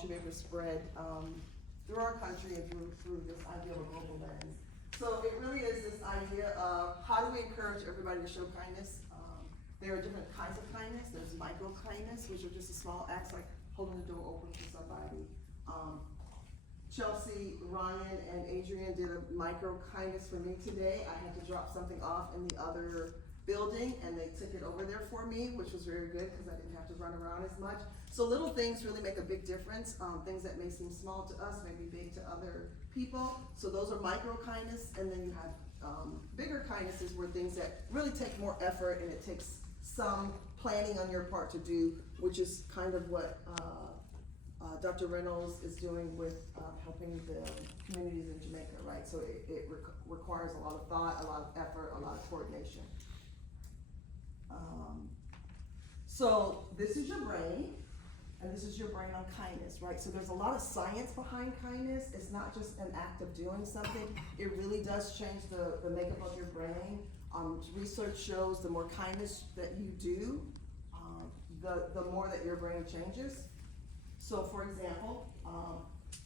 should be able to spread through our country and through this idea of a global lens. So it really is this idea of how do we encourage everybody to show kindness? There are different kinds of kindness. There's micro kindness, which are just a small acts like holding the door open for somebody. Chelsea, Ryan, and Adrian did a micro kindness for me today. I had to drop something off in the other building and they took it over there for me, which was very good because I didn't have to run around as much. So little things really make a big difference. Things that may seem small to us may be big to other people. So those are micro kindness, and then you have bigger kindnesses where things that really take more effort and it takes some planning on your part to do, which is kind of what Dr. Reynolds is doing with helping the communities in Jamaica, right? So it requires a lot of thought, a lot of effort, a lot of coordination. So this is your brain, and this is your brain on kindness, right? So there's a lot of science behind kindness. It's not just an act of doing something. It really does change the makeup of your brain. Research shows the more kindness that you do, the more that your brain changes. So for example,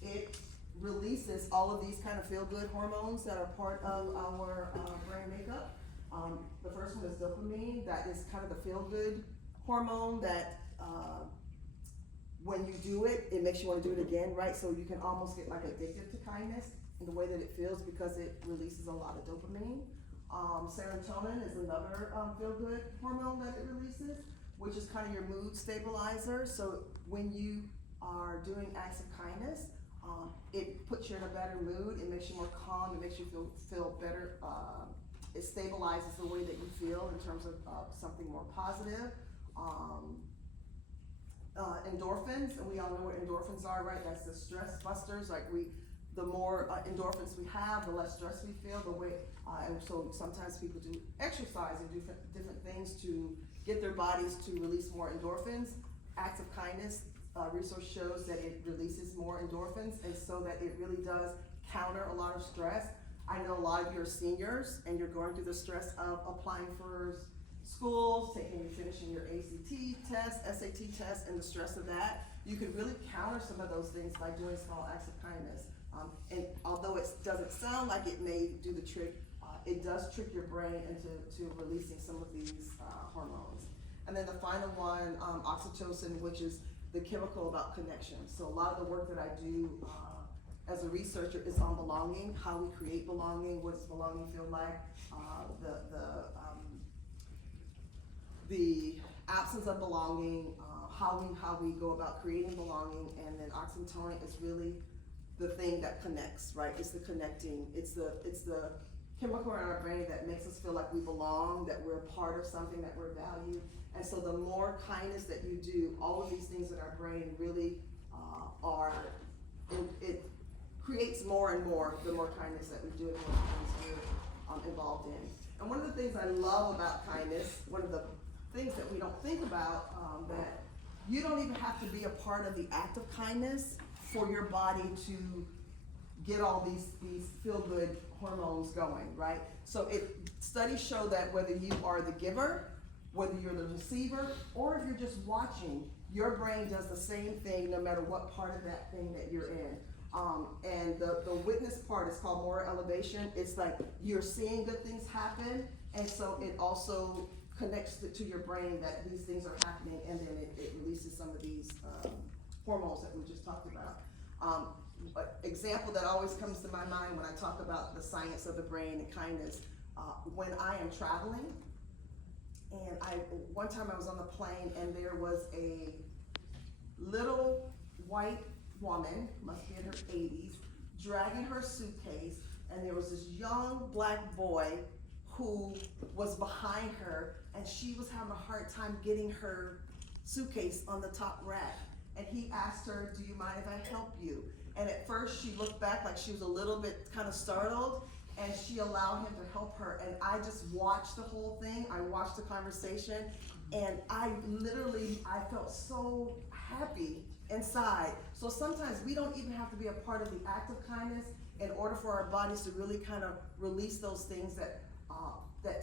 it releases all of these kind of feel-good hormones that are part of our brain makeup. The first one is dopamine. That is kind of the feel-good hormone that when you do it, it makes you want to do it again, right? So you can almost get like addicted to kindness in the way that it feels because it releases a lot of dopamine. Serotonin is another feel-good hormone that it releases, which is kind of your mood stabilizer. So when you are doing acts of kindness, it puts you in a better mood, it makes you more calm, it makes you feel better, it stabilizes the way that you feel in terms of something more positive. Endorphins, and we all know what endorphins are, right? That's the stress busters. Like the more endorphins we have, the less stress we feel. And so sometimes people do exercise and do different things to get their bodies to release more endorphins. Acts of kindness, research shows that it releases more endorphins, and so that it really does counter a lot of stress. I know a lot of you are seniors and you're going through the stress of applying for schools, finishing your ACT test, SAT test, and the stress of that. You could really counter some of those things by doing small acts of kindness. And although it doesn't sound like it may do the trick, it does trick your brain into releasing some of these hormones. And then the final one, oxytocin, which is the chemical about connection. So a lot of the work that I do as a researcher is on belonging, how we create belonging, what does belonging feel like, the absence of belonging, how we go about creating belonging, and then oxytocin is really the thing that connects, right? It's the connecting, it's the chemical in our brain that makes us feel like we belong, that we're part of something, that we're valued. And so the more kindness that you do, all of these things in our brain really it creates more and more the more kindness that we do and the more things we're involved in. And one of the things I love about kindness, one of the things that we don't think about, that you don't even have to be a part of the act of kindness for your body to get all these feel-good hormones going, right? So studies show that whether you are the giver, whether you're the receiver, or if you're just watching, your brain does the same thing no matter what part of that thing that you're in. And the witness part is called moral elevation. It's like you're seeing good things happen, and so it also connects to your brain that these things are happening, and then it releases some of these hormones that we just talked about. Example that always comes to my mind when I talk about the science of the brain and kindness, when I am traveling, and one time I was on the plane and there was a little white woman, must be in her 80s, dragging her suitcase, and there was this young black boy who was behind her, and she was having a hard time getting her suitcase on the top rack. And he asked her, "Do you mind if I help you?" And at first she looked back like she was a little bit kind of startled, and she allowed him to help her. And I just watched the whole thing. I watched the conversation, and I felt so happy inside. So sometimes we don't even have to be a part of the act of kindness in order for our bodies to really kind of release those things that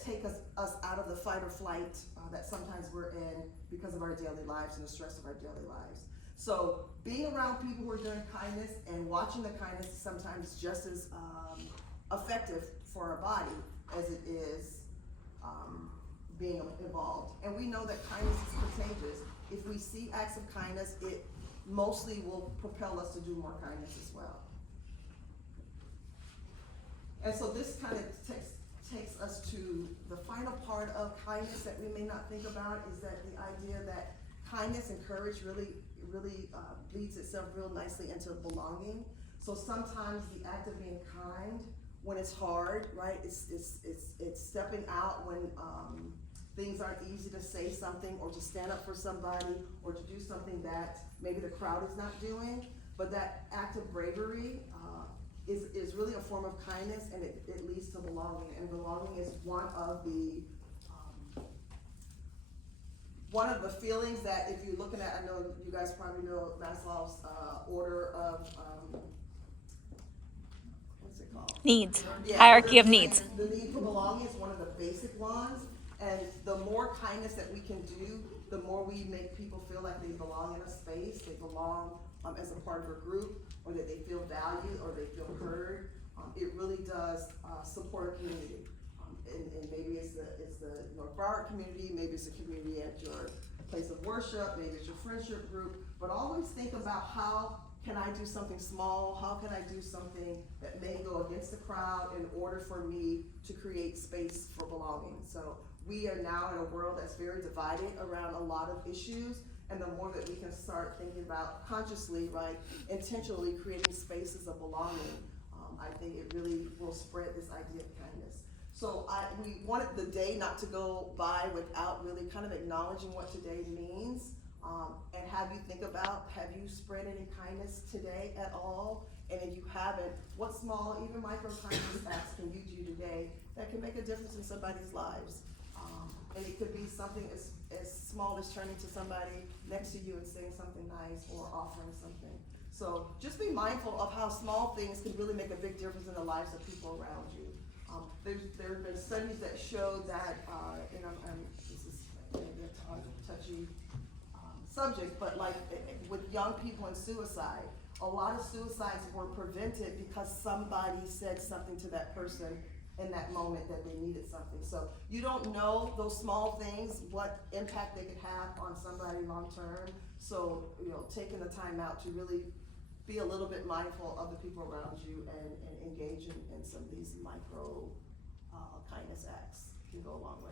take us out of the fight or flight that sometimes we're in because of our daily lives and the stress of our daily lives. So being around people who are doing kindness and watching the kindness is sometimes just as effective for our body as it is being involved. And we know that kindness is contagious. If we see acts of kindness, it mostly will propel us to do more kindness as well. And so this kind of takes us to the final part of kindness that we may not think about, is that the idea that kindness and courage really leads itself real nicely into belonging. So sometimes the act of being kind, when it's hard, right? It's stepping out when things aren't easy, to say something or to stand up for somebody or to do something that maybe the crowd is not doing. But that act of bravery is really a form of kindness, and it leads to belonging. And belonging is one of the feelings that, if you're looking at, I know you guys probably know Maslow's order of what's it called? Needs. Yeah, Hierarchy of needs. The need for belonging is one of the basic ones, and the more kindness that we can do, the more we make people feel like they belong in a space, they belong as a part of a group, or that they feel valued or they feel heard. It really does support a community. And maybe it's the North Broward community, maybe it's a community at your place of worship, maybe it's your friendship group, but always think about, how can I do something small? How can I do something that may go against the crowd in order for me to create space for belonging? So we are now in a world that's very divided around a lot of issues, and the more that we can start thinking about consciously, right, intentionally creating spaces of belonging, I think it really will spread this idea of kindness. So we wanted the day not to go by without really kind of acknowledging what today means, and have you think about, have you spread any kindness today at all? And if you haven't, what small, even micro kindness acts can you do today that can make a difference in somebody's lives? And it could be something as small as turning to somebody next to you and saying something nice or offering something. So just be mindful of how small things can really make a big difference in the lives of people around you. There have been studies that show that, and this is maybe a touchy subject, but like with young people and suicide, a lot of suicides were prevented because somebody said something to that person in that moment that they needed something. So you don't know those small things, what impact they could have on somebody long term. So, taking the time out to really be a little bit mindful of the people around you and engage in some of these micro kindness acts can go a long way.